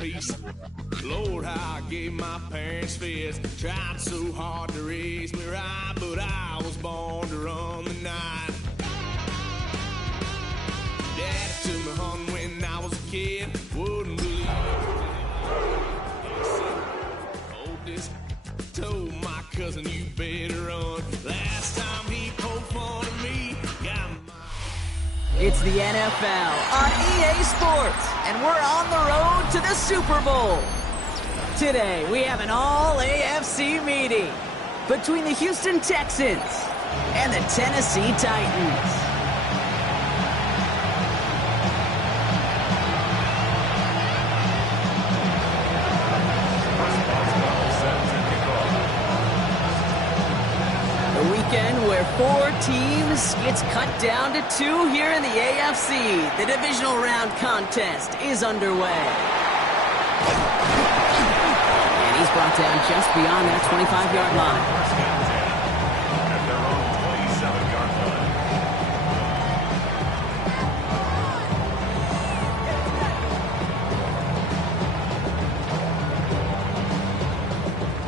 peace. Lord, how I gave my parents fits. Tried so hard to raise me right, but I was born to run the night. Daddy took me hunting when I was a kid. Wouldn't believe it. Oldest told my cousin, you better run. Last time he poked fun at me, got my... It's the NFL on EA Sports, and we're on the road to the Super Bowl. Today, we have an all-AFC meeting between the Houston Texans and the Tennessee Titans. A weekend where 4 teams gets cut down to 2 here in the AFC. The Divisional round contest is underway. And he's brought down just beyond that 25-yard line. At their own 27-yard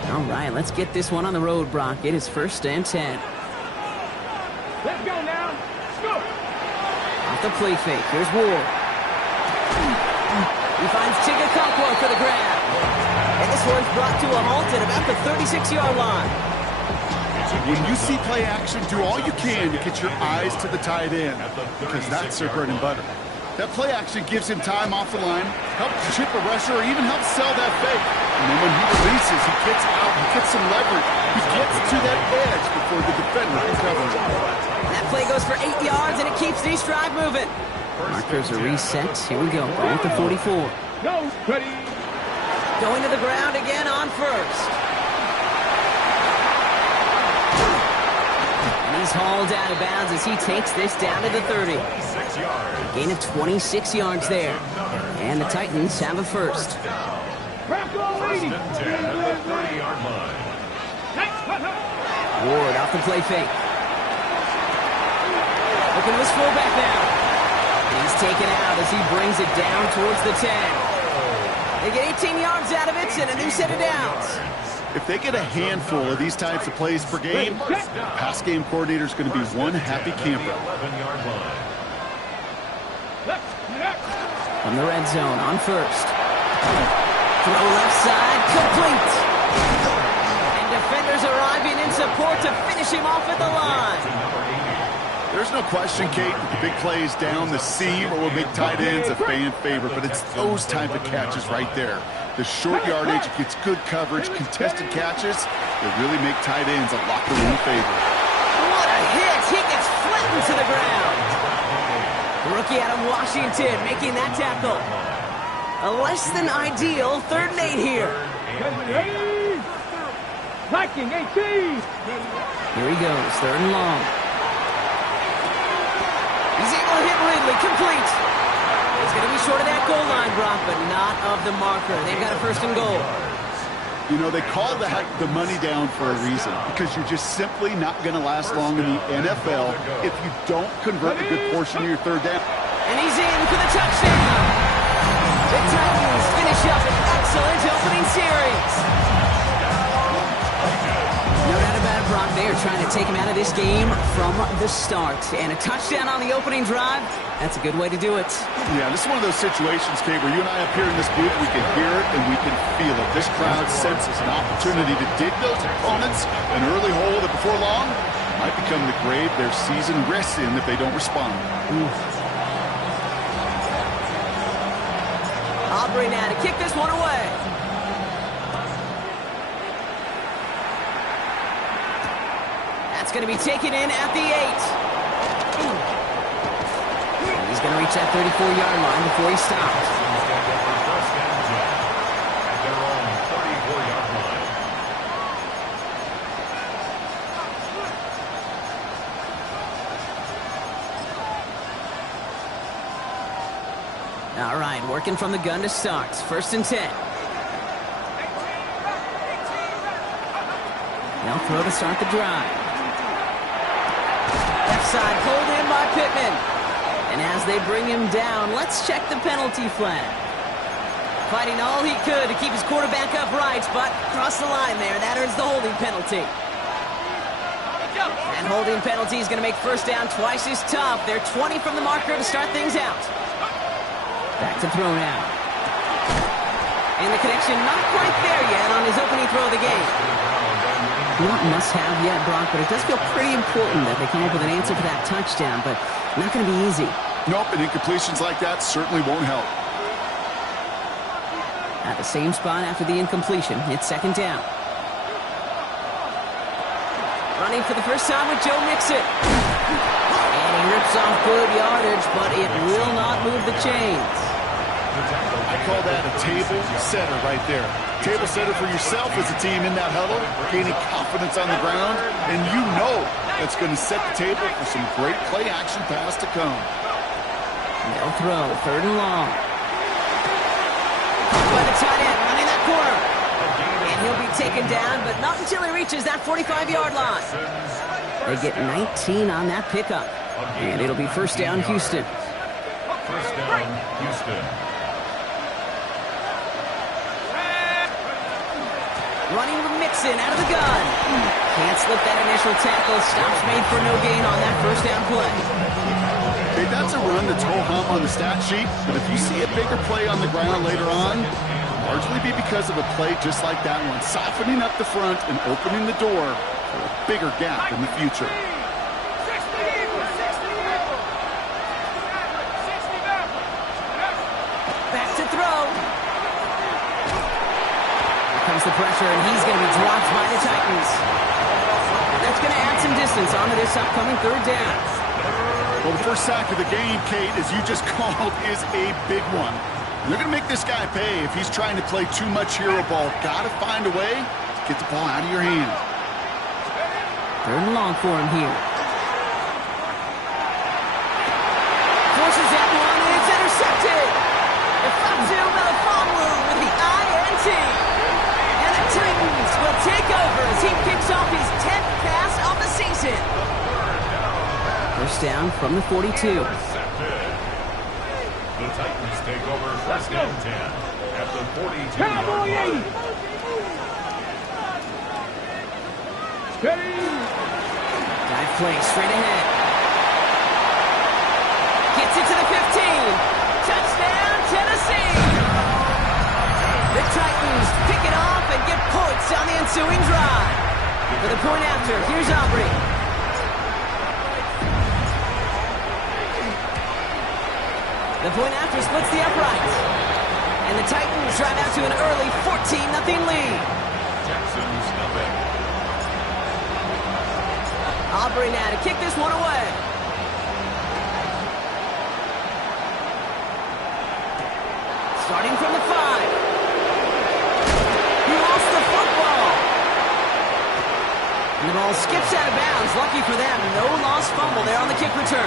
line. All right, let's get this one on the road, Brock. It is 1st and 10. Let's go now. Let's go. Off the play fake. Here's Ward. He finds Tigakakwa for the grab. And this one's brought to a halt at about the 36-yard line. When you see play action, do all you can to get your eyes to the tight end, because that's their bread and butter. That play action gives him time off the line, helps chip a rusher, or even helps sell that fake. And then when he releases, he gets out, he gets some leverage. He gets to that edge before the defender can cover him. That play goes for 8 yards, and it keeps the drive moving. Markers are reset. Here we go. Ball with the 44. Go, ready. Going to the ground again on first. And he's hauled out of bounds as he takes this down to the 30. Gain of 26 yards there. And the Titans have a first. First and 10 at the 30-yard line. Ward off the play fake. Looking to his fullback now. And he's taken out as he brings it down towards the 10. They get 18 yards out of it and a new set of downs. If they get a handful of these types of plays per game, the pass game coordinator is going to be one happy camper. From the red zone on first. Throw left side, complete. And defenders arriving in support to finish him off at the line. There's no question, Kate, that the big plays down the seam will make tight ends a fan favorite, but it's those type of catches right there. The short yardage, it gets good coverage, contested catches, they really make tight ends a locker room favorite. What a hit! He gets flattened to the ground. Rookie out of Washington making that tackle. A less than ideal 3rd and 8 here. Liking 18. Here he goes, 3rd and long. He's able to hit Ridley, complete. He's going to be short of that goal line, Brock, but not of the marker. They've got a 1st and goal. You know, they call that the money down for a reason, because you're just simply not going to last long in the NFL if you don't convert a good portion of your 3rd down. And he's in for the touchdown. The Titans finish up an excellent opening series. No doubt about it, Brock. They are trying to take him out of this game from the start. And a touchdown on the opening drive, that's a good way to do it. Yeah, this is one of those situations, Kate, where you and I up here in this booth, we can hear it and we can feel it. This crowd senses an opportunity to dig those opponents an early hole that before long might become the grave their season rests in if they don't respond. Aubrey now to kick this one away. That's going to be taken in at the 8. He's going to reach that 34-yard line before he stops. All right, working from the gun to start. 1st and 10. They'll throw to start the drive. Left side pulled in by Pittman. And as they bring him down, let's check the penalty flag. fighting all he could to keep his quarterback upright, but crossed the line there. That earns the holding penalty. And holding penalty is going to make first down twice as tough. They're 20 from the marker to start things out. Back to throw now. And the connection not quite there yet on his opening throw of the game. Not must-have yet, Brock, but it does feel pretty important that they come up with an answer for that touchdown, but not going to be easy. Nope, and incompletions like that certainly won't help. At the same spot after the incompletion, it's second down. Running for the first time with Joe Mixon. And he rips off good yardage, but it will not move the chains. I call that a table setter right there. Table setter for yourself as a team in that huddle, gaining confidence on the ground, and you know that's going to set the table for some great play action pass to come. They'll throw, third and long. Caught by the tight end, running that corner. And he'll be taken down, but not until he reaches that 45-yard line. They get 19 on that pickup. And it'll be first down, Houston. First down, Houston. Running with Mixon out of the gun. Can't slip that initial tackle. Stops made for no gain on that first down play. Hey, that's a run that's ho-hum on the stat sheet, but if you see a bigger play on the ground later on, it'll largely be because of a play just like that one, softening up the front and opening the door for a bigger gap in the future. Back to throw. Comes the pressure, and he's going to be dropped by the Titans. That's going to add some distance onto this upcoming third down. Well, the first sack of the game, Kate, as you just called, is a big one. They're going to make this guy pay if he's trying to play too much hero ball. Got to find a way to get the ball out of your hand. Third and long for him here. Forces that one, and it's intercepted. Ifeatu Melifonwu with the INT. Titans will take over as he kicks off his 10th pass of the season. First down from the 42. The Titans take over first and 10 at the 42-yard line. Dive play straight ahead. Gets it to the 15. Touchdown, Tennessee. The Titans pick it off and get points on the ensuing drive. For the point after, here's Aubrey. The point after splits the uprights. And the Titans drive out to an early 14-0 lead. Texans nothing. Aubrey now to kick this one away. Starting from the 5. And the ball skips out of bounds. Lucky for them, no lost fumble there on the kick return.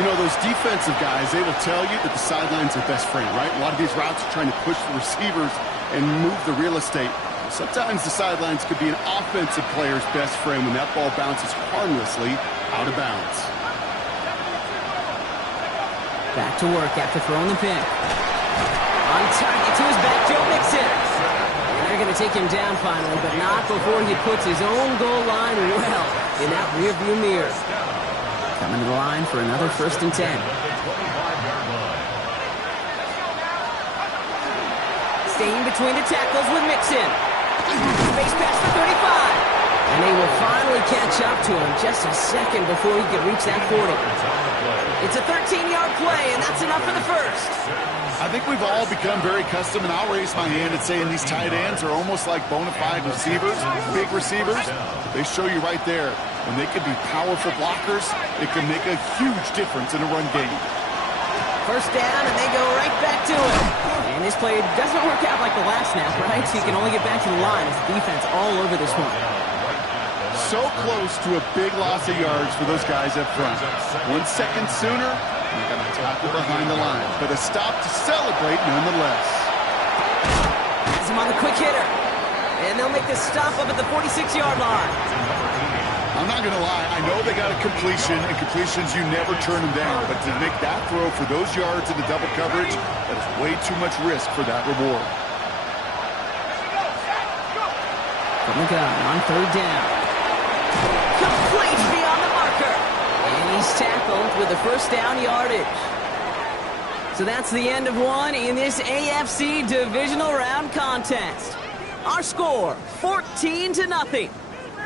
You know, those defensive guys, they will tell you that the sideline's their best friend, right? A lot of these routes are trying to push the receivers and move the real estate. Sometimes the sidelines could be an offensive player's best friend when that ball bounces harmlessly out of bounds. Back to work after throwing the pin. On target to his back, Joe Mixon. They're going to take him down finally, but not before he puts his own goal line well in that rearview mirror. Coming to the line for another first and 10. Staying between the tackles with Mixon. Space pass for 35. And they will finally catch up to him just a second before he could reach that 40. It's a 13-yard play, and that's enough for the first. I think we've all become very accustomed, and I'll raise my hand and say these tight ends are almost like bona fide receivers, big receivers. They show you right there, when they can be powerful blockers, it can make a huge difference in a run game. First down, and they go right back to it. And this play doesn't work out like the last snap, right? So you can only get back to the line as the defense all over this one. So close to a big loss of yards for those guys up front. 1 second sooner, you're going to tackle behind the line. But a stop to celebrate nonetheless. Has him on the quick hitter. And they'll make the stop up at the 46-yard line. I'm not going to lie. I know they got a completion, and completions, you never turn them down. But to make that throw for those yards in the double coverage, that is way too much risk for that reward. From the gun on third down. Complete beyond the marker. And he's tackled with the first down yardage. So that's the end of one in this AFC Divisional Round contest. Our score, 14-0.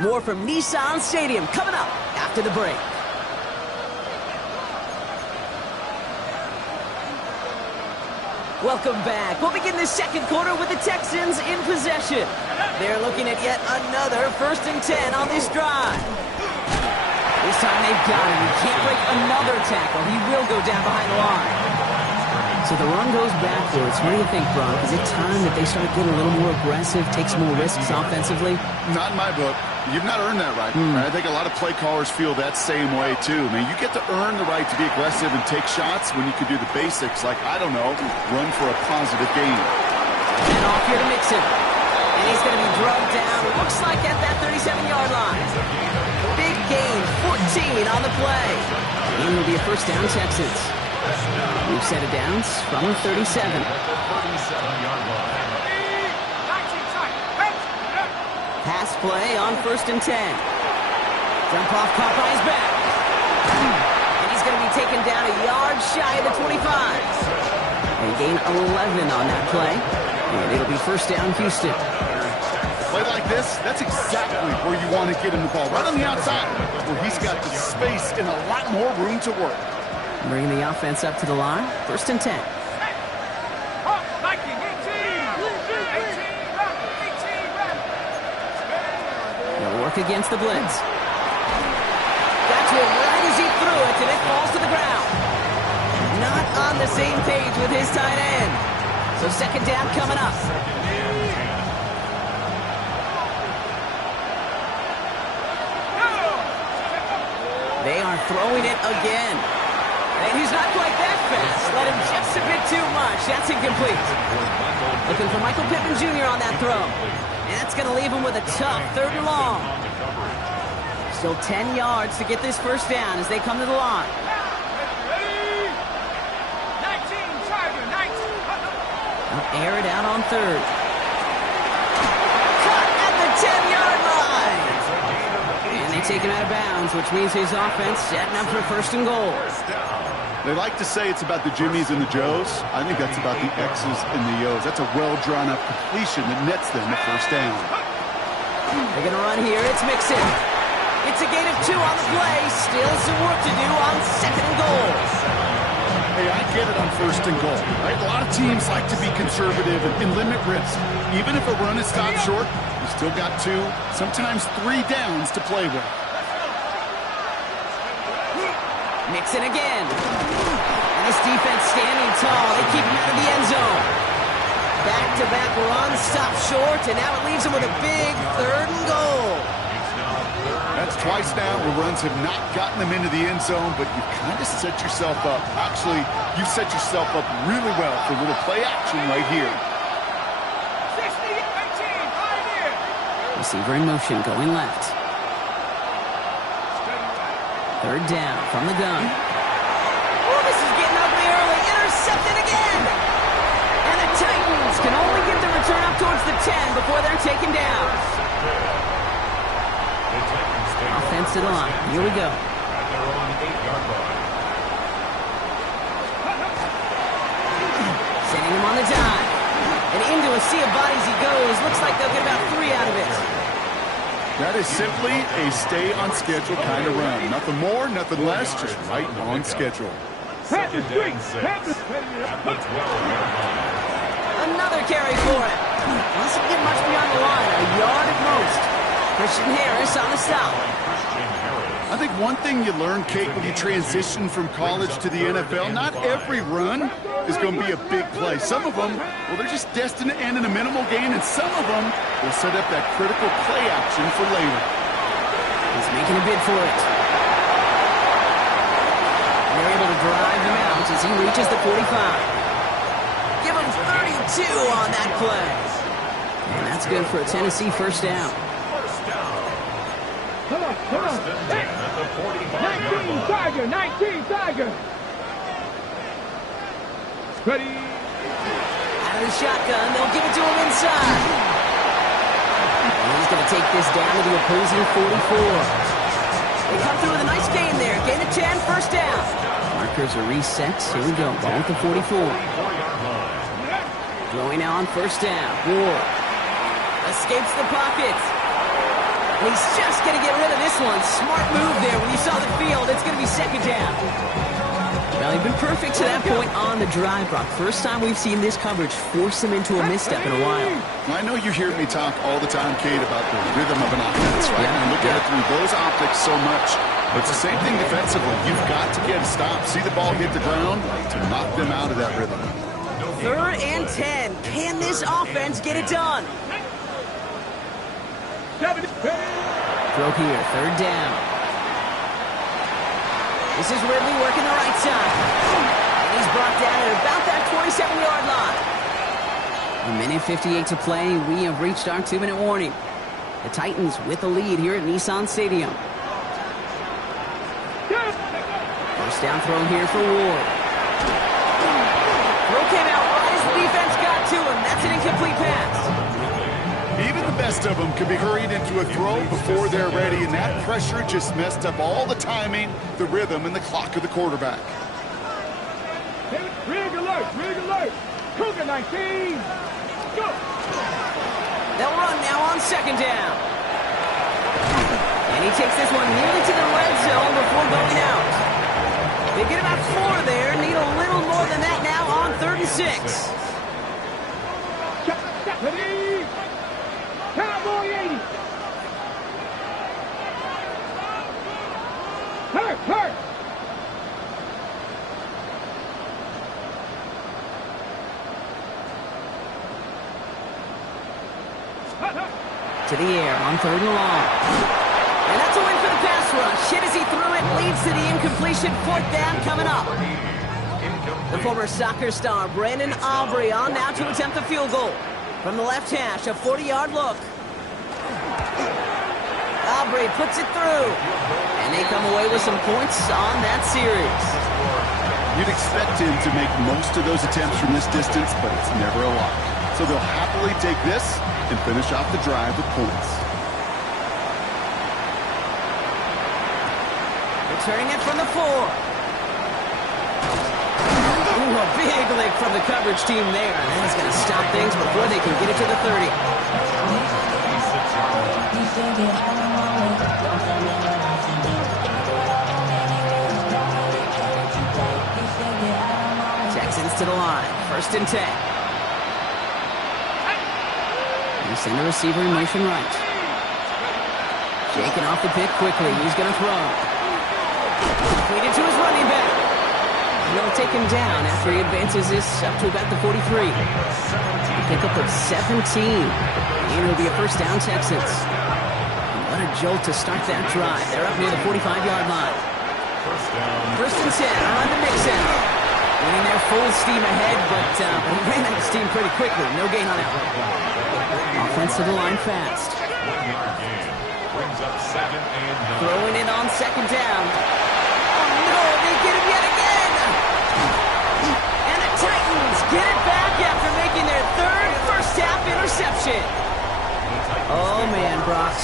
More from Nissan Stadium coming up after the break. Welcome back. We'll begin the second quarter with the Texans in possession. They're looking at yet another 1st and 10 on this drive. This time they've got him. He can't break another tackle. He will go down behind the line. So the run goes backwards. What do you think, Brock? Is it time that they start getting a little more aggressive, take some more risks offensively? Not in my book. You've not earned that right. I think a lot of play callers feel that same way, too. I mean, you get to earn the right to be aggressive and take shots when you can do the basics, like, I don't know, run for a positive gain. And off here to Mixon. And he's going to be drugged down, looks like at that 37-yard line. Big gain, 14 on the play. And it'll be a first down, Texans. New set of downs from the 37. Pass play on 1st and 10. Jump off caught by his back. And he's going to be taken down a yard shy of the 25. They gain 11 on that play. And it'll be first down, Houston. Play like this, that's exactly where you want to get him the ball. Right on the outside, where he's got the space and a lot more room to work. Bringing the offense up to the line. 1st and 10. They'll work against the blitz. Got to him right as he threw it, and it falls to the ground. Not on the same page with his tight end. So second down coming up. They are throwing it again. And he's not quite that fast. Let him just a bit too much. That's incomplete. Looking for Michael Pittman Jr. on that throw. And that's going to leave him with a tough 3rd and long. Still 10 yards to get this first down as they come to the line. 19, Tiger, 19. They'll air it out on 3rd. Cut at the 10-yard line. And they take him out of bounds, which means his offense setting up for 1st and goal. They like to say it's about the Jimmies and the Joes. I think that's about the X's and the O's. That's a well-drawn-up completion that nets them the first down. They're going to run here. It's Mixon. It's a gain of 2 on the play. Still some work to do on 2nd and goal. Hey, I get it on 1st and goal, right? A lot of teams like to be conservative and limit risk. Even if a run is stopped short, you still got 2, sometimes 3 downs to play with. Mixon again. And this defense standing tall. They keep him out of the end zone. Back-to-back runs stop short, and now it leaves him with a big 3rd and goal. That's twice now where runs have not gotten them into the end zone, but you kind of set yourself up. Actually, you set yourself up really well for a little play action right here. 60-18, Receiver in motion, going left. 3rd down from the gun. Oh, this is getting ugly early. Intercepted again. And the Titans can only get the return up towards the 10 before they're taken down. Offense to the line. Here we go. Sending him on the dive. And into a sea of bodies he goes. Looks like they'll get about 3 out of it. That is simply a stay-on-schedule kind of run. Nothing more, nothing less, just right on schedule. Another carry for him. Doesn't get much beyond the line. A yard at most. Christian Harris on the stop. I think one thing you learn, Kate, when you transition from college to the NFL, not every run is going to be a big play. Some of them, well, they're just destined to end in a minimal gain, and some of them will set up that critical play action for later. He's making a bid for it. They're able to drive him out as he reaches the 45. Give him 32 on that play. And that's good for a Tennessee first down. Come on. First and 10 at the 45-yard 19 line. Tiger, 19 Tiger. Ready. Out of the shotgun, they'll give it to him inside. And he's going to take this down to the opposing 44. They come through with a nice gain there. Gain of 10, first down. Markers are reset. Here we go. Ball at the 44. 44-yard line. Throwing now on first down. Ward escapes the pocket. And he's just going to get rid of this one. Smart move there. When you saw the field, it's going to be second down. Well, they've been perfect to that point on the drive, Brock. First time we've seen this coverage force him into a misstep in a while. I know you hear me talk all the time, Kate, about the rhythm of an offense, right? Yeah. And look at it through those optics so much. But it's the same thing defensively. You've got to get a stop, see the ball hit the ground to knock them out of that rhythm. 3rd and 10. Can this offense get it done? Throw here, 3rd down. This is Ridley working the right side. And he's brought down at about that 27-yard line. 1:58 to play. We have reached our 2-minute warning. The Titans with the lead here at Nissan Stadium. First down throw here for Ward. Throw came out right as the defense got to him. That's an incomplete pass. Even the best of them can be hurried into a throw before they're ready, and that pressure just messed up all the timing, the rhythm, and the clock of the quarterback. Rig alert, rig alert. Cougar 19. Go. They'll run now on second down. And he takes this one nearly to the red zone before going out. They get about 4 there, need a little more than that now on 3rd and 6. Ready. Cowboy 80. Hurt. To the air on 3rd and long. And that's a win for the pass rush. Hit as he threw it, leads to the incompletion. 4th down coming up. The former soccer star Brandon Aubrey on now to attempt the field goal. From the left hash, a 40-yard look. Aubrey puts it through. And they come away with some points on that series. You'd expect him to make most of those attempts from this distance, but it's never a lot. So they'll happily take this and finish off the drive with points. Returning it from the 4. Ooh, a big lick from the coverage team there. And he's going to stop things before they can get it to the 30. Texans to the line. 1st and 10. They send the receiver in motion right. Shaking off the pick quickly. He's going to throw. Completed to his running back. They'll take him down after he advances this up to about the 43. A pickup of 17. And it'll be a first down, Texans. And what a jolt to start that drive. They're up near the 45-yard line. First and 10 on the Mixon. Winning their full steam ahead, but he ran out of steam pretty quickly. No gain on that one. Offense to the line fast. Throwing it on second down. Oh, no, they get him yet again. And the Titans get it back after making their 3rd first-half interception. Oh, man, Brock,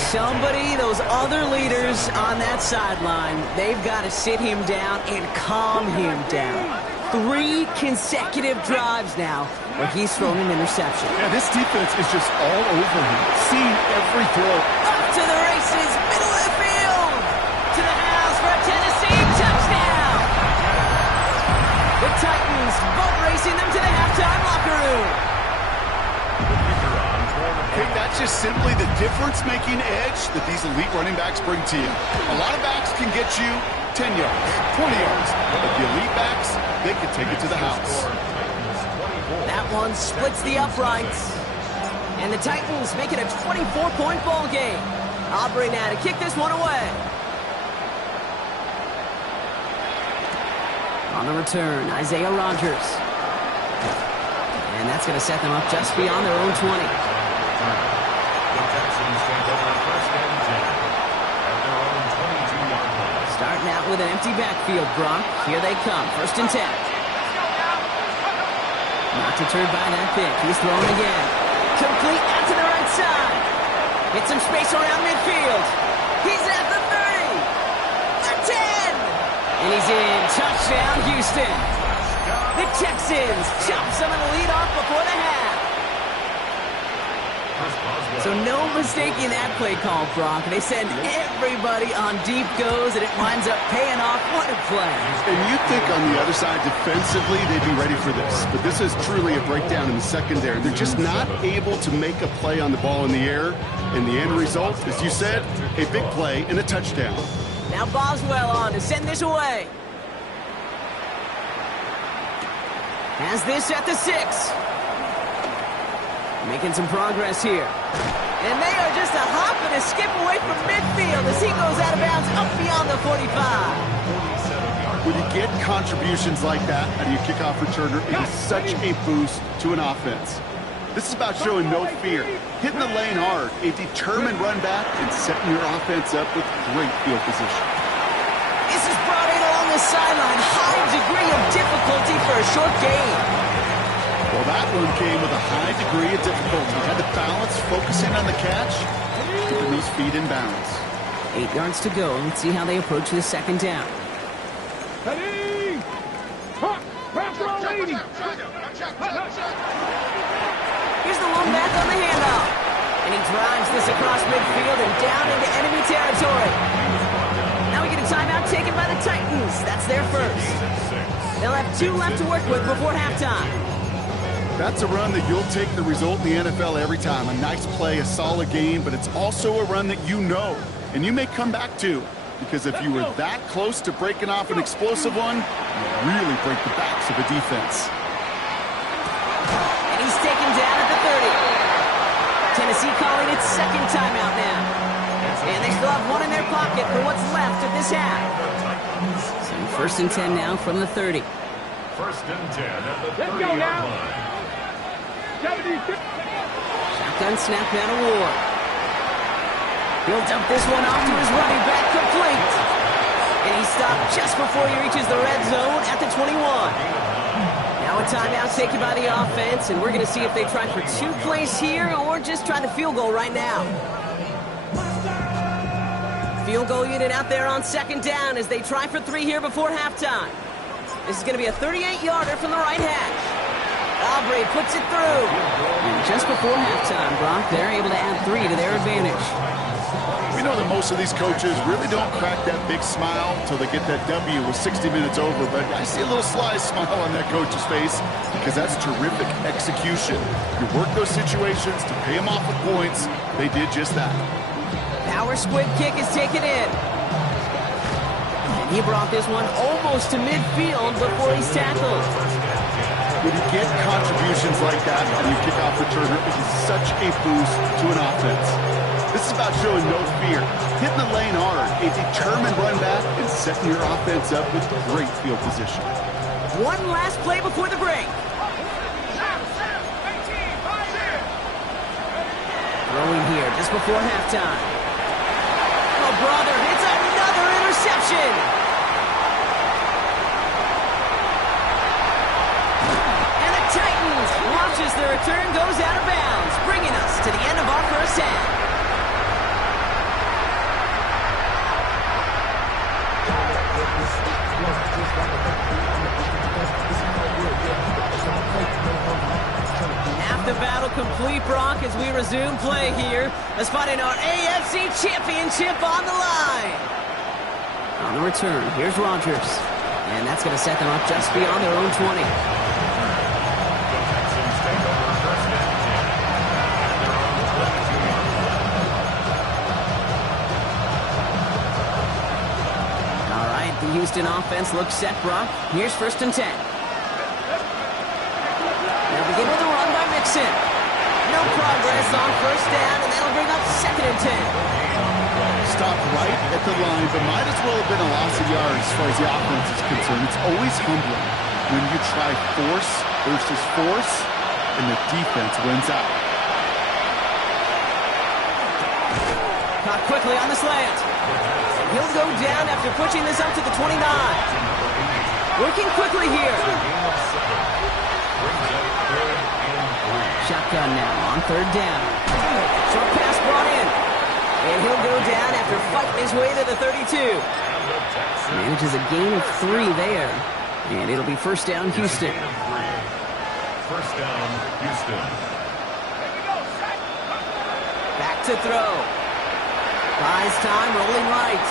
those other leaders on that sideline, they've got to sit him down and calm him down. 3 consecutive drives now where he's thrown an interception. Yeah, this defense is just all over him, seeing every throw. Up to the races, middle of the field. To the house for a Tennessee touchdown. The Titans boat racing them to the halftime locker room. Hey, that's just simply the difference-making edge that these elite running backs bring to you. A lot of backs can get you 10 yards, 20 yards, but the elite backs, they can take it to the house. That one splits the uprights. And the Titans make it a 24-point ball game. Aubrey now to kick this one away. On the return, Isaiah Rodgers. And that's going to set them up just beyond their own 20. The Texans take over 1st and 10 at their with an empty backfield, Brock. Here they come. 1st and 10. Not deterred by that pick. He's throwing again. Complete out to the right side. Get some space around midfield. He's at the 30. The 10. And he's in. Touchdown, Houston. The Texans chop some of the lead off before the half. So no mistaking that play call, Brock. They send everybody on deep goes, and it winds up paying off. What a play. And you'd think on the other side, defensively, they'd be ready for this. But this is truly a breakdown in the secondary. They're just not able to make a play on the ball in the air. And the end result, as you said, a big play and a touchdown. Now Boswell on to send this away. Has this at the 6. Making some progress here. And they are just a hop and a skip away from midfield as he goes out of bounds up beyond the 45. When you get contributions like that out of your kickoff returner, it is such a boost to an offense. This is about showing no fear, hitting the lane hard, a determined run back, and setting your offense up with great field position. This is brought in along the sideline. High degree of difficulty for a short gain. Well, that one came with a high degree of difficulty. Had to balance, focusing on the catch, keeping those feet in bounds. 8 yards to go. Let's see how they approach this 2nd down. Ready! Pass roll, lady! Here's the long back on the handoff. And he drives this across midfield and down into enemy territory. Now we get a timeout taken by the Titans. That's their first. They'll have 2 left to work with before halftime. That's a run that you'll take the result in the NFL every time. A nice play, a solid game, but it's also a run that you know, and you may come back to. Because if you were that close to breaking off an explosive one, you really break the backs of a defense. And he's taken down at the 30. Tennessee calling its 2nd timeout now. And they still have 1 in their pocket for what's left of this half. So 1st and 10 now from the 30. 1st and 10 at the 30-yard line. Shotgun snap out of Ward. He'll dump this one off to his running back, complete. And he stopped just before he reaches the red zone at the 21. Now a timeout taken by the offense, and we're going to see if they try for 2 plays here or just try the field goal right now. Field goal unit out there on 2nd down as they try for 3 here before halftime. This is going to be a 38-yarder from the right hash. Aubrey puts it through. And just before halftime, Brock, they're able to add 3 to their advantage. We know that most of these coaches really don't crack that big smile until they get that W with 60 minutes over, but I see a little sly smile on that coach's face because that's terrific execution. You work those situations to pay them off with points. They did just that. Power squib kick is taken in. And he brought this one almost to midfield before he's tackled. When you get contributions like that out of your kickoff returner, it is such a boost to an offense. This is about showing no fear, hitting the lane hard, a determined run back, and setting your offense up with great field position. 1 last play before the break. Throwing here just before halftime. Oh, brother, it's another interception. And the Titans watch as the return goes out of bounds, bringing us to the end of our first half. Half the battle complete, Brock, as we resume play here. Let's find our AFC Championship on the line. On the return, here's Rodgers. And that's going to set them up just beyond their own 20. All right, the Houston offense looks set, Brock. Here's 1st and 10. They'll begin with a run by Mixon. No progress on 1st down, and that'll bring up 2nd and 10. Stopped right at the line, but might as well have been a loss of yards as far as the offense is concerned. It's always humbling when you try force versus force, and the defense wins out. Caught quickly on the slant. He'll go down after pushing this up to the 29. Working quickly here. Shotgun now on third down. Short pass brought in. And he'll go down after fighting his way to the 32. Manages a gain of 3 there. And it'll be first down, Houston. First down, Houston. Back to throw. Buys time, rolling right.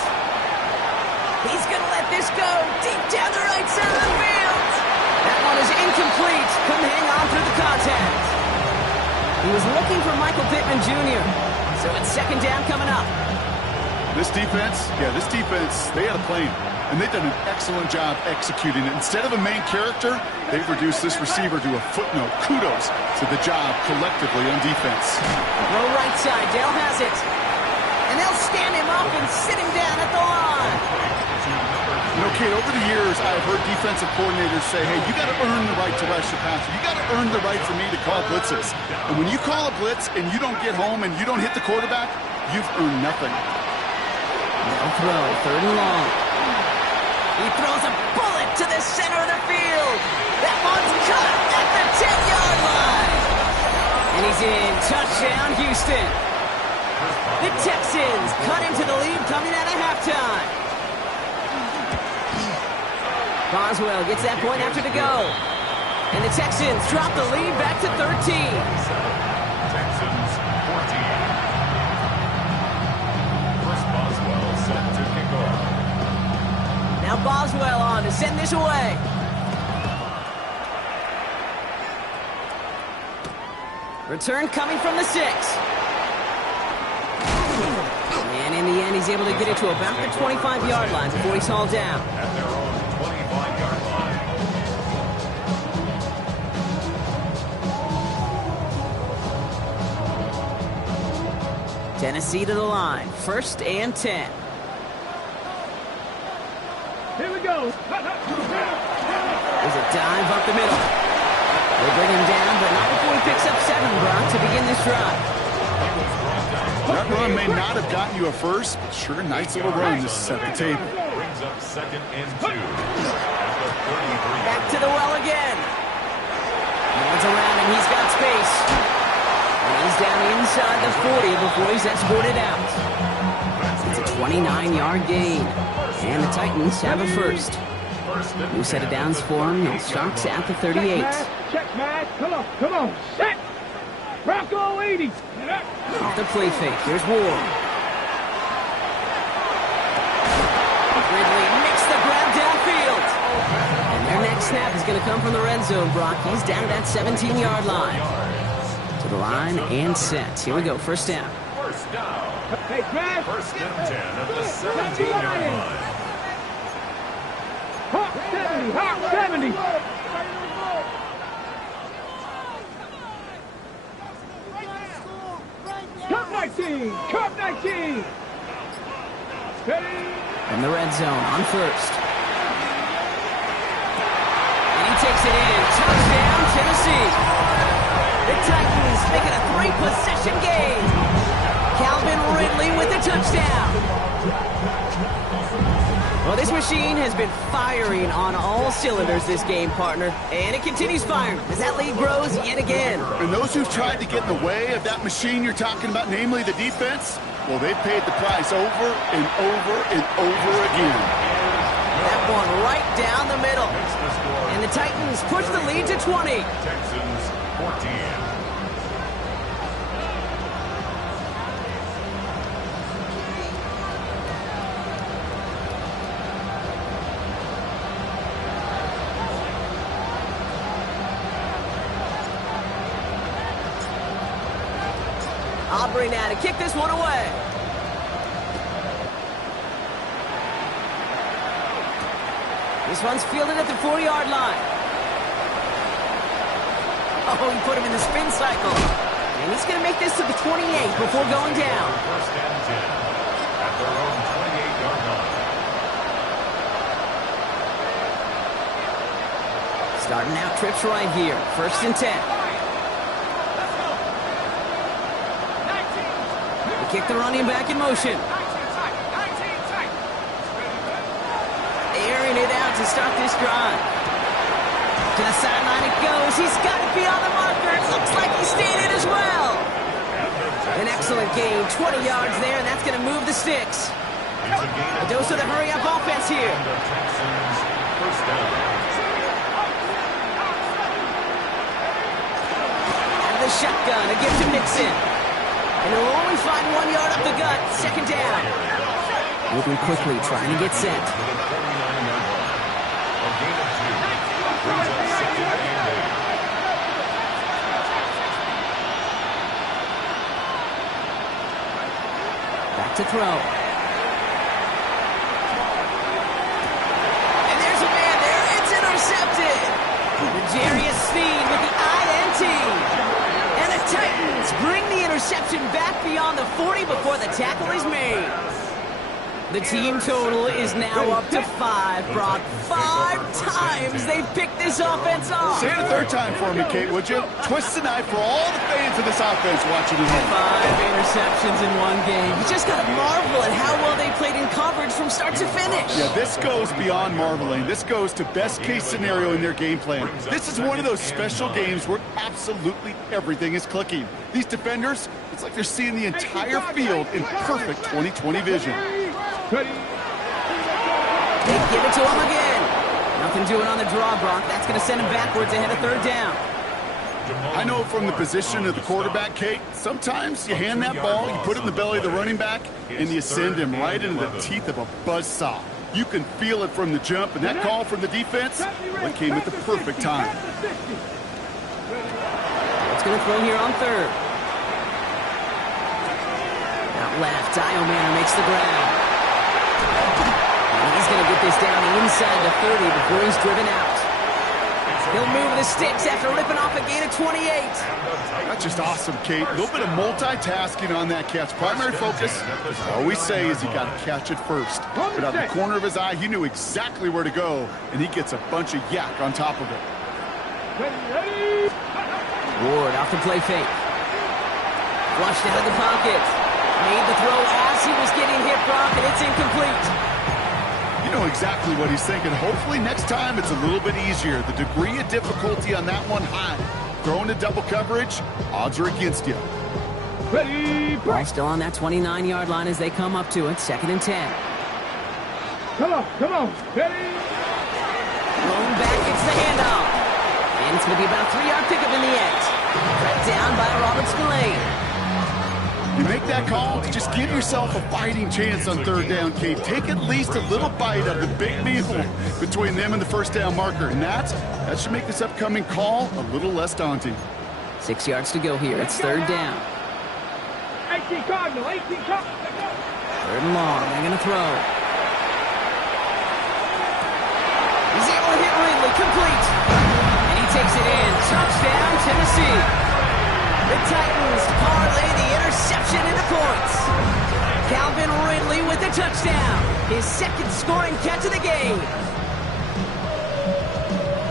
He's going to let this go deep down the right side of the field. That one is incomplete. Couldn't hang on through the contact. He was looking for Michael Pittman Jr., so it's second down coming up. This defense, they had a plan, and they've done an excellent job executing it. Instead of a main character, they've reduced this receiver to a footnote. Kudos to the job collectively on defense. Throw right side, Dale has it. And they'll stand him up and sit him down at the line. You know, Kate, over the years, I've heard defensive coordinators say, hey, you got to earn the right to rush your passer. You got to earn the right for me to call blitzes. And when you call a blitz and you don't get home and you don't hit the quarterback, you've earned nothing. They'll throw, third and long. He throws a bullet to the center of the field. That one's caught at the 10-yard line. And he's in. Touchdown, Houston. The Texans cut into the lead coming out of halftime. Boswell gets that point after to go. And the Texans drop the lead back to 13. Texans 14. First Boswell set to kick off. Now Boswell on to send this away. Return coming from the 6. And in the end, he's able to get it to about the 25-yard line before he's hauled down. At their own 25-yard line. Tennessee to the line. First and 10. Here we go. There's a dive up the middle. They bring him down, but not before he picks up 7, Brock, to begin this drive. That run may not have gotten you a first, but sure, nice little run to set the table. Brings up second and 2. At the 33. Back to the well again. Runs around and he's got space. And he's down inside the 40 before he's escorted out. It's a 29-yard gain. And the Titans have a first. New set of downs for him. He starts at the 38. Check, man. Come on. Set. Bronco 80. Off the play fake. Here's Ward. Ridley makes the grab downfield. And their next snap is going to come from the red zone, Brock. He's down at that 17-yard line. To the line and set. Here we go. First down. First down. Hey, man. First and 10 at the 17-yard line. Hawk 70. Cup 19. Ready? In the red zone on first. And he takes it in. Touchdown, Tennessee. The Titans make it a 3-possession game. Calvin Ridley with the touchdown. Well, this machine has been firing on all cylinders this game, partner. And it continues firing as that lead grows yet again. And those who've tried to get in the way of that machine you're talking about, namely the defense, well, they've paid the price over and over and over again. That one right down the middle. And the Titans push the lead to 20. Texans 14. Aubrey now to kick this one away. This one's fielded at the 4-yard line. Oh, he put him in the spin cycle. And he's going to make this to the 28 before going down. First and 10 at their own 28-yard line. Starting out trips right here. First and 10. Kick the running back in motion. to start this drive. To the sideline it goes. He's got it beyond the marker. It looks like he stayed in as well. An excellent gain. 20 yards there, and that's going to move the sticks. A dose of the hurry-up offense here. Out of the shotgun, a gift to Mixon. And he'll only find 1 yard up the gut. Second down. Moving quickly, trying to get set. Back to throw. And there's a man there. It's intercepted. Jarius Sneed with the INT. And the Titans bring the interception back beyond the 40 before the tackle is made. The team total is now up to 5, Brock. 5 times they've picked this offense off. Say it a third time for me, Kate, would you? Twist the knife for all the fans of this offense watching at home. 5 interceptions in one game. You just got to marvel at how well they played in coverage from start to finish. Yeah, this goes beyond marveling. This goes to best-case scenario in their game plan. This is one of those special games where absolutely everything is clicking. These defenders, it's like they're seeing the entire field in perfect 20/20 vision. They give it to him again. Nothing doing on the draw, Brock. That's going to send him backwards ahead of third down. I know from the position of the quarterback, Kate, sometimes you hand that ball, you put it in the belly of the running back, and you send him right into the teeth of a buzzsaw. You can feel it from the jump, and that call from the defense, it came at the perfect time. It's going to throw here on third. Out left, Diomana makes the grab. He's going to get this down inside the 30 before he's driven out. He'll move the sticks after ripping off a gain of 28. That's just awesome, Kate. A little bit of multitasking on that catch. Primary focus, as I always say, is you got to catch it first. But out of the corner of his eye, he knew exactly where to go, and he gets a bunch of yak on top of it. Ward off the play fake. Flushed out of the pocket. Made the throw as he was getting hit, Brock, and it's incomplete. You know exactly what he's thinking. Hopefully next time it's a little bit easier. The degree of difficulty on that one high. Throwing to double coverage, odds are against you. Ball still on that 29-yard line as they come up to it. 2nd and 10. Come on. Thrown back, it's the handoff. And it's going to be about a 3-yard pickup in the end. Cut down by Robert Spillane. You make that call to just give yourself a fighting chance on third down, Kate. Take at least a little bite of the big meal between them and the first down marker. And that should make this upcoming call a little less daunting. 6 yards to go here. It's third down. 18 Cardinal. Third and long. They're going to throw. He's able to hit Ridley. Complete. And he takes it in. Touchdown, Tennessee. The Titans parlay the interception into points. Calvin Ridley with the touchdown. His second scoring catch of the game.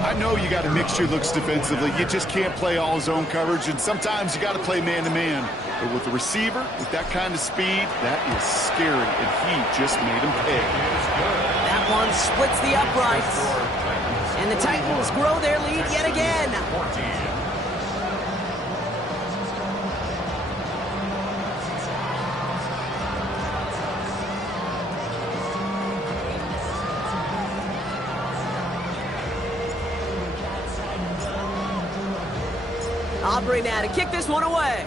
I know you got to mix your looks defensively. You just can't play all zone coverage, and sometimes you got to play man-to-man. But with the receiver, with that kind of speed, that is scary, and he just made him pay. That one splits the uprights. And the Titans grow their lead yet again. Aubrey now to kick this one away.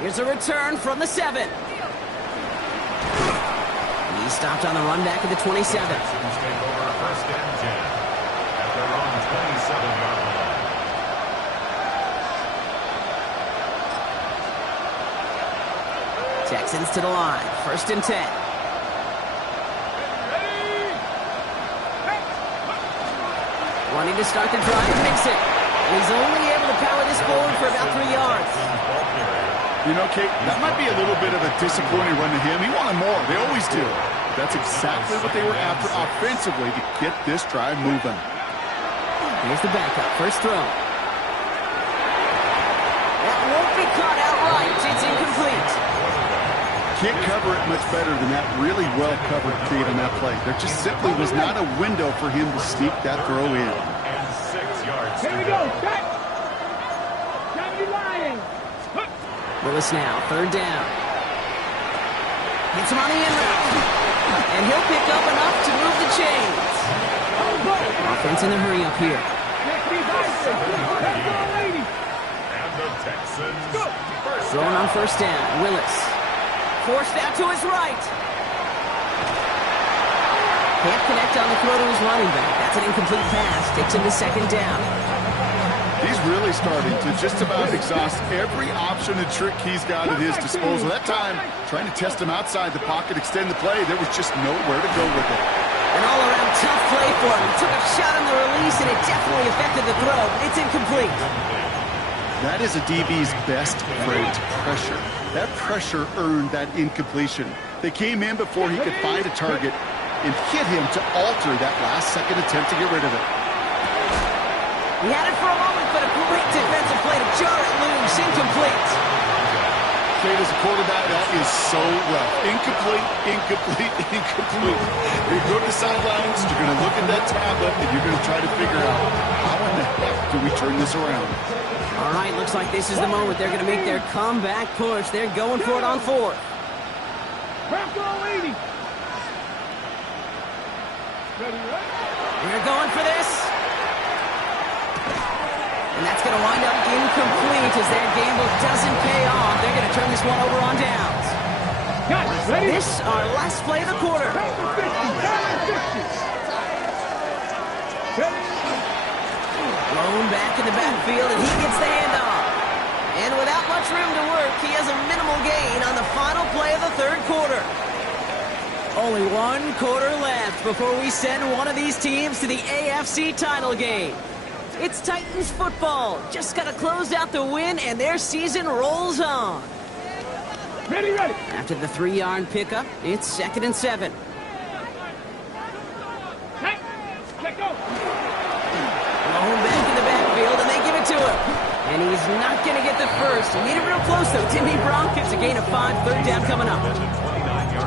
Here's a return from the 7. He stopped on the run back at the 27. Texans to the line. 1st and 10. Wanting to start the drive and mix it. And he's only able to power this forward for about 3 yards. You know, Kate, that might be a little bit of a disappointing run to him. He wanted more. They always do. That's exactly what they were after offensively to get this drive moving. Here's the backup. First throw. That won't be caught outright. It's incomplete. can't cover it much better than that really well-covered feed on that play. There just simply was not a window for him to sneak that throw in. And 6 yards. Here we go. Set. 70 lying. Willis now, third down. Hits him on the end route. And he'll pick up enough to move the chains. Offense in the hurry up here. And the Texans first Throwing on first down, Willis. Forced out to his right. Can't connect on the throw to his running back. That's an incomplete pass. Takes him to second down. He's really starting to just about exhaust every option and trick he's got at his disposal. That time, trying to test him outside the pocket, extend the play, there was just nowhere to go with it. An all-around tough play for him. He took a shot on the release, and it definitely affected the throw. It's incomplete. That is a DB's best friend, pressure. That pressure earned that incompletion. They came in before he could find a target and hit him to alter that last-second attempt to get rid of it. He had it for a moment, but a great defensive play to jar it loose. Incomplete. Kate, as a quarterback, that is so rough. Incomplete, incomplete, incomplete. You go to the sidelines, you're going to look at that tablet, and you're going to try to figure out how in the heck do we turn this around. All right, looks like this is the moment they're going to make their comeback push. They're going for it on fourth. Bronco 80. They're going for this. And that's going to wind up incomplete as their gamble doesn't pay off. They're going to turn this one over on downs. This, our last play of the quarter. Blown back in the backfield, and he gets the handoff. And without much room to work, he has a minimal gain on the final play of the third quarter. Only one quarter left before we send one of these teams to the AFC title game. It's Titans football. Just got to close out the win, and their season rolls on. Ready. After the 3-yard pickup, it's 2nd and 7. Let go. Blown back in the backfield, and they give it to him. And he's not going to get the first. He made it real close, though, didn't he, Brock? It's a gain of 5, third down coming up.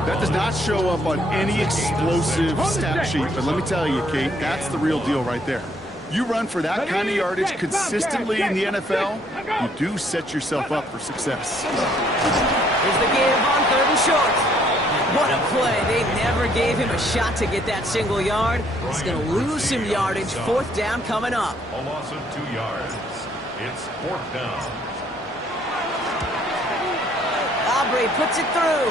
That does not show up on any explosive stat sheet, but let me tell you, Kate, that's the real deal right there. You run for that kind of yardage consistently in the NFL, you do set yourself up for success. Here's the give on 3rd and short. What a play. They never gave him a shot to get that single yard. He's going to lose some yardage. 4th down coming up. A loss of 2 yards. It's 4th down. Aubrey puts it through.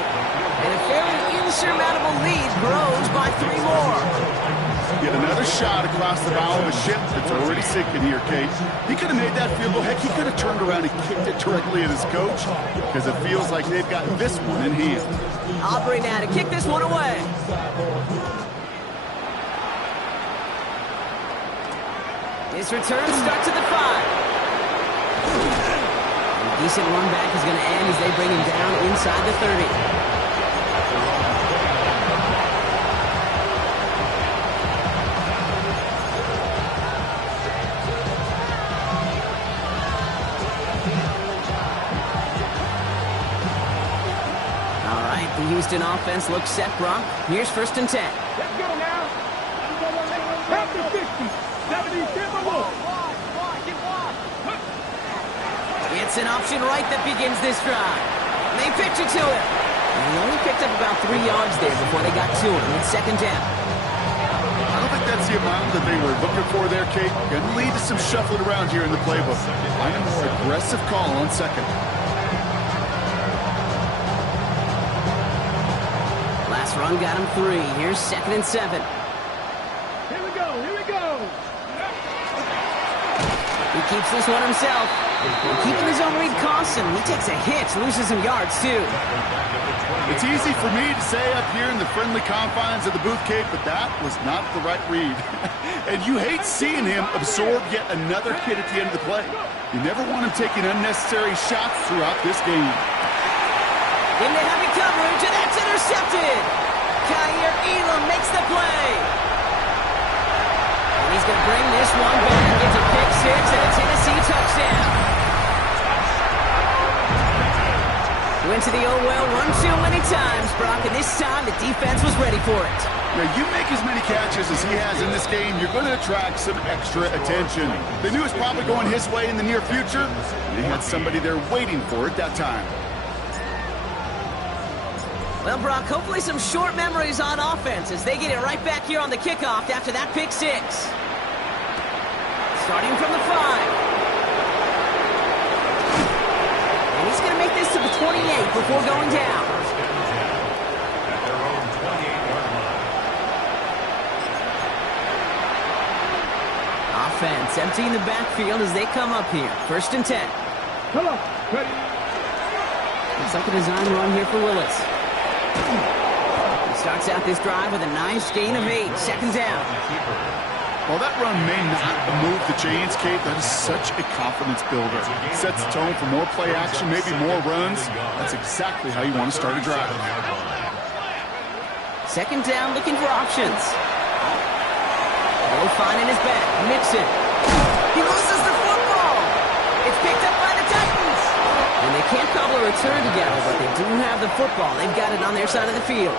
And a fairly insurmountable lead grows by 3 more. Get another shot across the bow of a ship that's already sinking here, Kate. He could have made that field goal. Heck, he could have turned around and kicked it directly at his coach because it feels like they've got this one in hand. Aubrey now to kick this one away. His return starts at the 5. A decent run back is going to end as they bring him down inside the 30. The Houston offense looks set, Brock. Here's 1st and 10. Let's go now. After 50. 70, It's an option right that begins this drive. They pitch it to him. And he only picked up about 3 yards there before they got to him. It's 2nd down. I don't think that's the amount that they were looking for there, Kate. Going to lead to some shuffling around here in the playbook. Find a more aggressive call on 2nd. Last run got him 3. Here's 2nd and 7. Here we go. He keeps this one himself. And keeping his own read costs him. He takes a hit, loses some yards, too. It's easy for me to say up here in the friendly confines of the booth, Kate, but that was not the right read. And you hate seeing him absorb yet another hit at the end of the play. You never want him taking unnecessary shots throughout this game. Into heavy coverage, and that's intercepted. Kyer Elam makes the play. And he's going to bring this one back. It's a pick 6 and a Tennessee touchdown. Went to the oh well one too many times, Brock, and this time the defense was ready for it. Now, you make as many catches as he has in this game, you're going to attract some extra attention. They knew it was probably going his way in the near future, and they had somebody there waiting for it that time. Well, Brock, hopefully some short memories on offense as they get it right back here on the kickoff after that pick six. Starting from the 5. And he's going to make this to the 28 before going down. At their own 28-yard line. Offense emptying the backfield as they come up here. 1st and 10. Come on, ready. Looks like a design run here for Willis. He starts out this drive with a nice gain of 8. 2nd down. While that run may not move the chains, Kate, that is such a confidence builder. Sets the tone for more play action, maybe more runs. That's exactly how you want to start a drive. 2nd down, looking for options. Low finding his back. Mixon. He loses the football. It's picked up by the Titans. And they can't cobble a return together, but they do have the football. They've got it on their side of the field.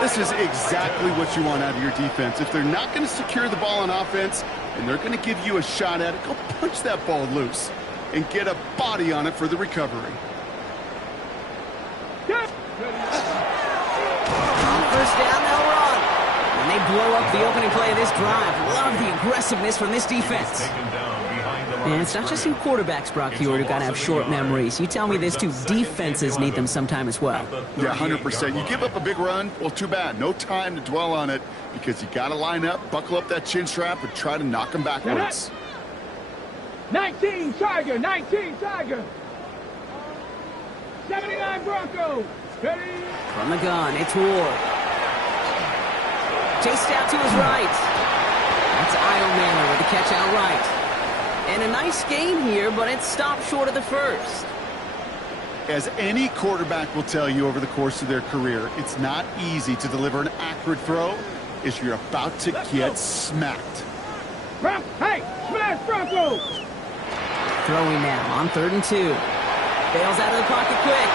This is exactly what you want out of your defense. If they're not going to secure the ball on offense, and they're going to give you a shot at it, go punch that ball loose and get a body on it for the recovery. On 1st down, they'll run. And they blow up the opening play of this drive. Love the aggressiveness from this defense. And it's not just you quarterbacks, Brock Hewitt, who got to have short memories. You tell me this too. Defenses need them sometime as well. Yeah, 100%. You give up a big run, well, too bad. No time to dwell on it because you got to line up, buckle up that chin strap, and try to knock them backwards. 19 Tiger, 19 Tiger. 79 Broncos. Ready. From the gun, it's Ward. Chased out to his right. That's Manor with the catch out right. And a nice gain here, but it stopped short of the 1st. As any quarterback will tell you over the course of their career, it's not easy to deliver an accurate throw as you're about to get smacked. Hey, smash Broncos. Throwing now on 3rd and 2. Bails out of the pocket quick.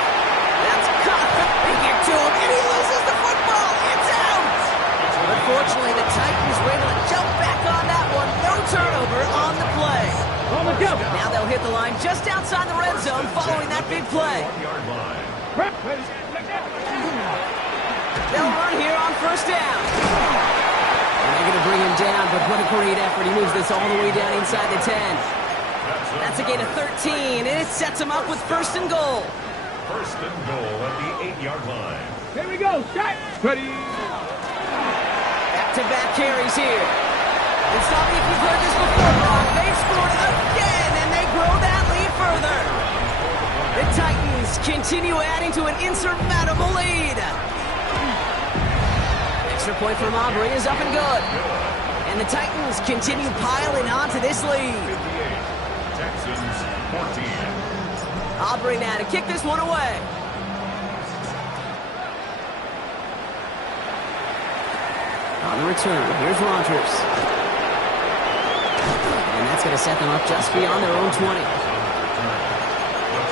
That's caught. They get to him, and he loses the football. It's out. Unfortunately, the Titans were able to jump back on that one. No turnover on the play. Now they'll hit the line just outside the red zone following that big play. They'll run here on 1st down. And they're going to bring him down, but what a great effort. He moves this all the way down inside the 10. That's a gain of 13, and it sets him up with 1st and goal. 1st and goal at the 8-yard line. Here we go. Shot. Ready. Back-to-back carries here. And stop me if you've heard this before, Brock. They've scored again, and they grow that lead further. The Titans continue adding to an insurmountable lead. Extra point from Aubrey is up and good. And the Titans continue piling on to this lead. 58, Texans 14. Aubrey now to kick this one away. On the return, here's Rodgers. And that's going to set them up just beyond their own 20. The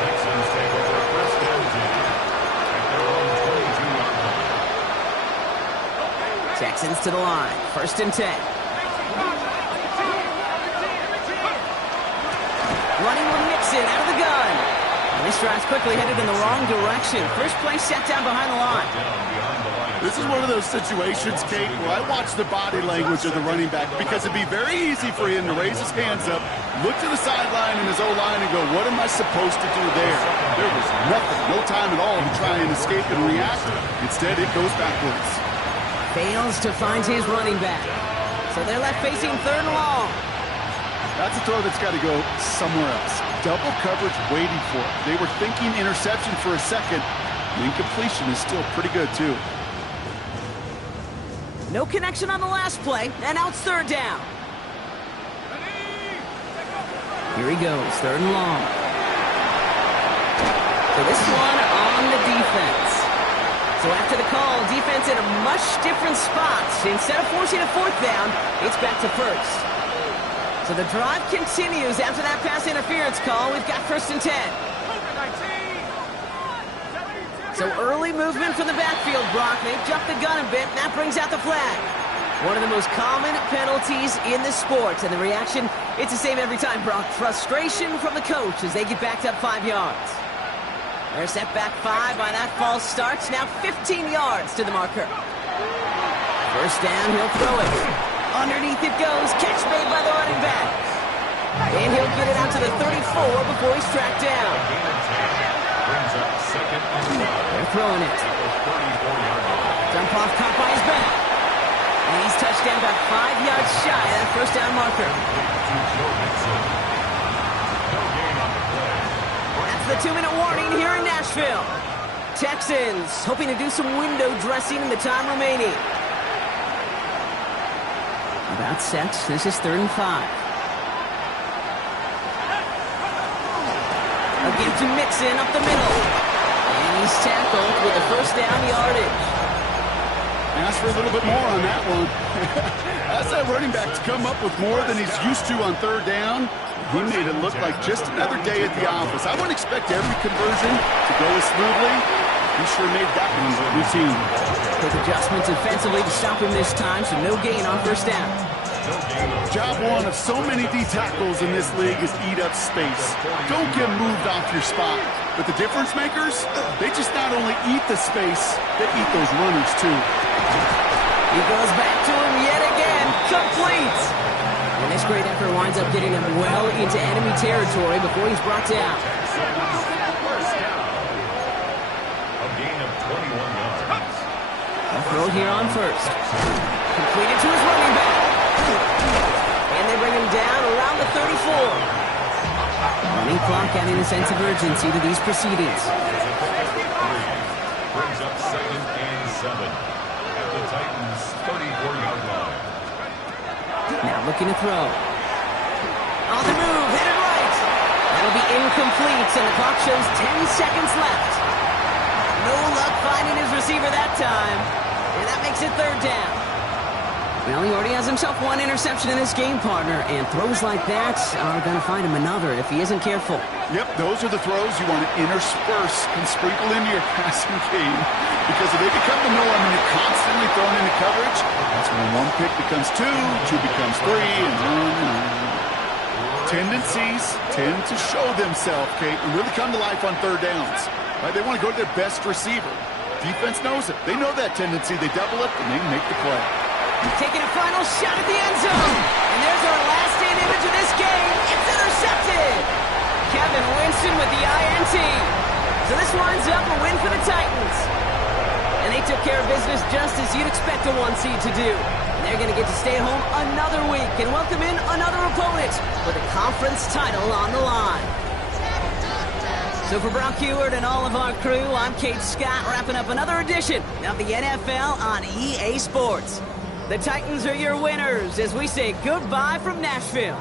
Texans take over 1st and 10 at their own 22-yard line. Texans to the line, 1st and 10. Running with Mixon out of the gun. And this drive's quickly headed in the wrong direction. First play set down behind the line. This is one of those situations, Kate, where I watch the body language of the running back because it'd be very easy for him to raise his hands up, look to the sideline and his O-line and go, what am I supposed to do there? There was nothing, no time at all to try and escape and react. Instead, it goes backwards. Fails to find his running back. So they're left facing 3rd and long. That's a throw that's got to go somewhere else. Double coverage waiting for it. They were thinking interception for a second. The incompletion is still pretty good, too. No connection on the last play, and now it's 3rd down. Here he goes, 3rd and long. So this one on the defense. So after the call, defense in a much different spot. Instead of forcing a 4th down, it's back to 1st. So the drive continues after that pass interference call. We've got 1st and 10. So early movement from the backfield, Brock. They jumped the gun a bit, and that brings out the flag. One of the most common penalties in the sport, and the reaction, it's the same every time, Brock. Frustration from the coach as they get backed up 5 yards. They're set back 5 by that false start. Now 15 yards to the marker. First down, he'll throw it. Underneath it goes. Catch made by the running back. And he'll get it out to the 34 before he's tracked down. They're throwing it. Dump off caught by his back. And he's touched down about 5 yards shy of that first down marker. That's the 2-minute warning here in Nashville. Texans hoping to do some window dressing in the time remaining. About set. This is 3rd and 5. Again to Mixon up the middle. And he's tackled with a first down yardage. Ask for a little bit more on that one. As that running back's come up with more than he's used to on 3rd down, he made it look like just another day at the office. I wouldn't expect every conversion to go as smoothly. He sure made that one routine. Quick adjustment defensively to stop him this time, so no gain on first down. Job one of so many D tackles in this league is eat up space. Don't get moved off your spot. But the difference makers, they just not only eat the space, they eat those runners too. He goes back to him yet again. Complete. And this great effort winds up getting him well into enemy territory before he's brought down. A gain of 21 yards. A throw here on first. Completed to his running back. And they bring him down around the 34. Running clock adding a sense of urgency to these proceedings. Brings up 2nd and 7 at the Titans' 34-yard line. Now looking to throw. On the move, headed right. That'll be incomplete, and the clock shows 10 seconds left. No luck finding his receiver that time, and that makes it 3rd down. Well, he already has himself 1 interception in this game, partner, and throws like that are going to find him another if he isn't careful. Yep, those are the throws you want to intersperse and sprinkle into your passing game. Because if they become the norm and you're constantly thrown into coverage, that's when 1 pick becomes 2, 2 becomes 3, and on. Tendencies tend to show themselves, Kate, and really come to life on 3rd downs. Right? They want to go to their best receiver. Defense knows it. They know that tendency. They double it, and they make the play. Taking a final shot at the end zone. And there's our last-stand image of this game. It's intercepted. Kevin Winston with the INT. So this winds up a win for the Titans. And they took care of business just as you'd expect a 1 seed to do. And they're going to get to stay at home another week and welcome in another opponent with a conference title on the line. So for Brock Heward and all of our crew, I'm Kate Scott, wrapping up another edition of the NFL on EA Sports. The Titans are your winners as we say goodbye from Nashville.